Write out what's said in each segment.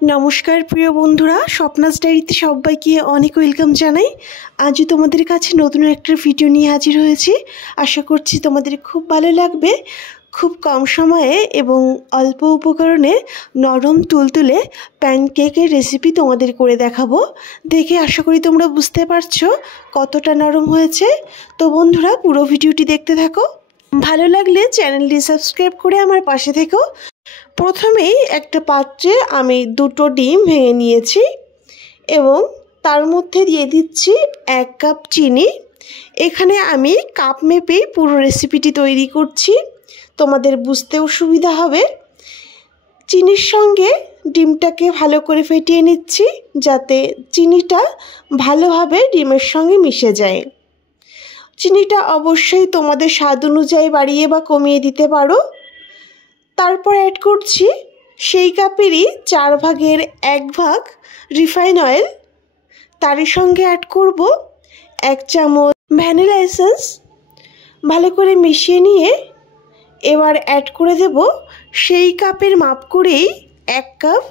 नमस्कार प्रिय बंधुरा स्वप्नास डायरीते सबाइके अनेक वेलकाम जानाई। आज तोमादेर काछे नतून एकटा भिडियो निये हाजिर हयेछि। आशा करछि तोमादेर खूब भालो लागबे। खूब कम समये एबं अल्प उपकरणे नरम तुलतुले पैनकेकेर रेसिपि तोमादेर करे देखाबो। देखे आशा करी तोमरा बुझते पारछो कतटा नरम हयेছে। तो बंधुरा पुरो भिडियोटी देखते थाको। भालो लागले चैनलटी सबस्क्राइब करे आमार पाशे থেকো। प्रथमेই একটা পাত্রে আমি দুটো ডিম ভেঙে নিয়েছি এবং তার মধ্যে দিয়ে দিচ্ছি 1 কাপ চিনি। এখানে আমি কাপ মেপেই পুরো রেসিপিটি তৈরি করছি, তোমাদের বুঝতেও সুবিধা হবে। চিনির সঙ্গে ডিমটাকে ভালো করে ফেটিয়ে নিচ্ছি যাতে চিনিটা ভালোভাবে ডিমের সঙ্গে মিশে যায়। চিনিটা অবশ্যই তোমাদের স্বাদ অনুযায়ী বাড়িয়ে বা কমিয়ে দিতে পারো। তারপর অ্যাড করছি সেই কাপেরই 4 ভাগের 1 ভাগ রিফাইন অয়েল। তার সঙ্গে অ্যাড করব 1 চামচ ভ্যানিলা এসেন্স। ভালো করে মিশিয়ে নিয়ে এবার অ্যাড করে দেব সেই কাপের মাপ করেই 1 কাপ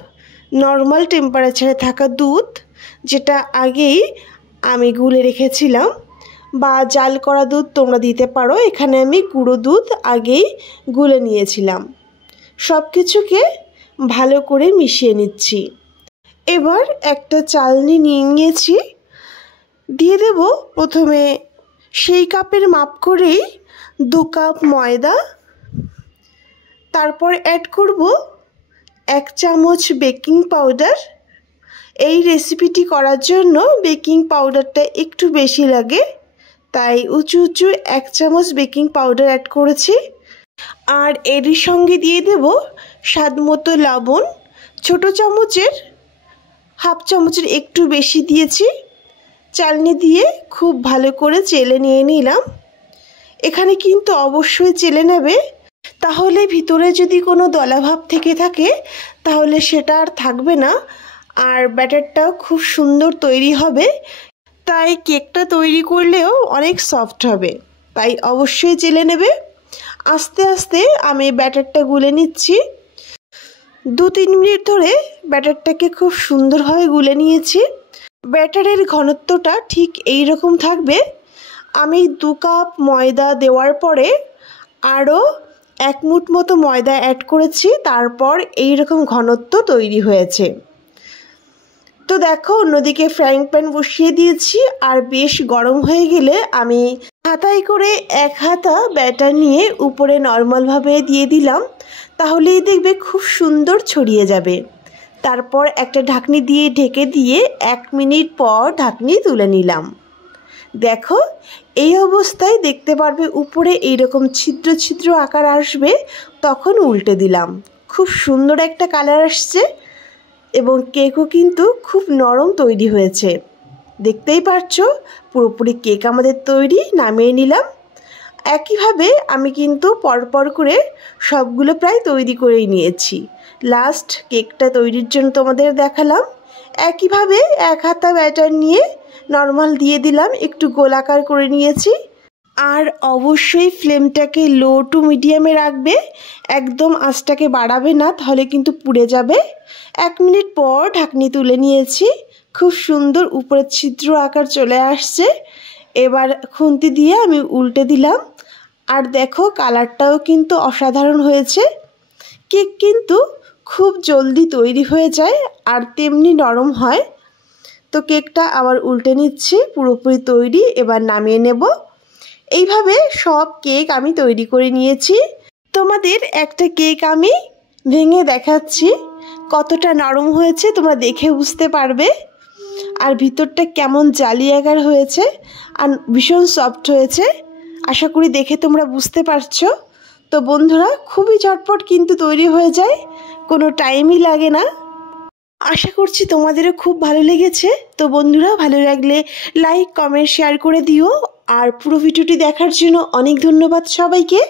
নর্মাল টেম্পারেচারে থাকা দুধ, যেটা আগেই আমি গুলে রেখেছিলাম, বা জাল করা দুধ তোমরা দিতে পারো। এখানে আমি গুঁড়ো দুধ আগেই গুলে নিয়েছিলাম। সব কিছুকে ভালো করে মিশিয়ে নিচ্ছি। এবার একটা চালনি নিয়ে নিয়েছি, দিয়ে দেব প্রথমে সেই কাপের মাপ করেই 2 কাপ ময়দা। তারপর অ্যাড করব 1 চামচ বেকিং পাউডার। এই রেসিপিটি করার জন্য বেকিং পাউডারটা একটু বেশি লাগে, তাই উঁচু উঁচু 1 চামচ বেকিং পাউডার অ্যাড করেছি। আর এর সঙ্গে দিয়ে দেব স্বাদমতো লবণ। ছোট চামচের হাফ চামচের একটু বেশি দিয়েছি। চালনি দিয়ে খুব ভালো করে চেলে নিয়ে নিলাম। এখানে কিন্তু অবশ্যই চেলে নেবে, তাহলে ভিতরে যদি কোনো দলাভাব থেকে থাকে তাহলে সেটা আর থাকবে না, আর ব্যাটারটাও খুব সুন্দর তৈরি হবে। তাই কেকটা তৈরি করলেও অনেক সফট হবে, তাই অবশ্যই চেলে নেবে। আস্তে আস্তে আমি ব্যাটারটা গুলে নিচ্ছি। 2-3 মিনিট ধরে ব্যাটারটাকে খুব সুন্দরভাবে গুলে নিয়েছি। ব্যাটারের ঘনত্বটা ঠিক এই রকম থাকবে। আমি 2 কাপ ময়দা দেওয়ার পরে আরও 1 মুঠ মতো ময়দা অ্যাড করেছি, তারপর এই রকম ঘনত্ব তৈরি হয়েছে। তো দেখো, অন্যদিকে ফ্রাইং প্যান বসিয়ে দিয়েছি, আর বেশ গরম হয়ে গেলে আমি হাতায় করে 1 হাতা ব্যাটার নিয়ে উপরে নর্মালভাবে দিয়ে দিলাম, তাহলেই দেখবে খুব সুন্দর ছড়িয়ে যাবে। তারপর একটা ঢাকনি দিয়ে ঢেকে দিয়ে 1 মিনিট পর ঢাকনি তুলে নিলাম। দেখো, এই অবস্থায় দেখতে পারবে উপরে এইরকম ছিদ্র ছিদ্র আকার আসবে, তখন উল্টে দিলাম। খুব সুন্দর একটা কালার আসছে এবং কেকও কিন্তু খুব নরম তৈরি হয়েছে। দেখতেই পাচ্ছো পুরোপুরি কেক আমাদের তৈরি। নামিয়ে নিলাম। একইভাবে আমি কিন্তু পরপর করে সবগুলো প্রায় তৈরি করেই নিয়েছি। লাস্ট কেকটা তৈরির জন্য তোমাদের দেখালাম। একইভাবে 1 হাতা ব্যাটার নিয়ে নর্মাল দিয়ে দিলাম, একটু গোলাকার করে নিয়েছি। আর অবশ্যই ফ্লেমটাকে লো টু মিডিয়ামে রাখবে, একদম আঁচটাকে বাড়াবে না, তাহলে কিন্তু পুড়ে যাবে। 1 মিনিট পর ঢাকনি তুলে নিয়েছি। খুব সুন্দর উপরের ছিদ্র আকার চলে আসছে। এবার খুন্তি দিয়ে আমি উল্টে দিলাম, আর দেখো কালারটাও কিন্তু অসাধারণ হয়েছে। কেক কিন্তু খুব জলদি তৈরি হয়ে যায় আর তেমনি নরম হয়। তো কেকটা আবার উল্টে নিচ্ছি, পুরোপুরি তৈরি। এবার নামিয়ে নেব। এইভাবে সব কেক আমি তৈরি করে নিয়েছি। তোমাদের একটা কেক আমি ভেঙে দেখাচ্ছি, কতটা নরম হয়েছে তোমরা দেখে বুঝতে পারবে, আর ভিতরটা কেমন জালিয়াকার হয়েছে আর ভীষণ সফট হয়েছে। আশা করি দেখে তোমরা বুঝতে পারছো। তো বন্ধুরা, খুবই ঝটপট কিন্তু তৈরি হয়ে যায়, কোনো টাইমই লাগে না। আশা করছি তোমাদেরও খুব ভালো লেগেছে। তো বন্ধুরা, ভালো লাগলে লাইক কমেন্ট শেয়ার করে দিও। আর পুরো ভিডিওটি দেখার জন্য অনেক ধন্যবাদ সবাইকে।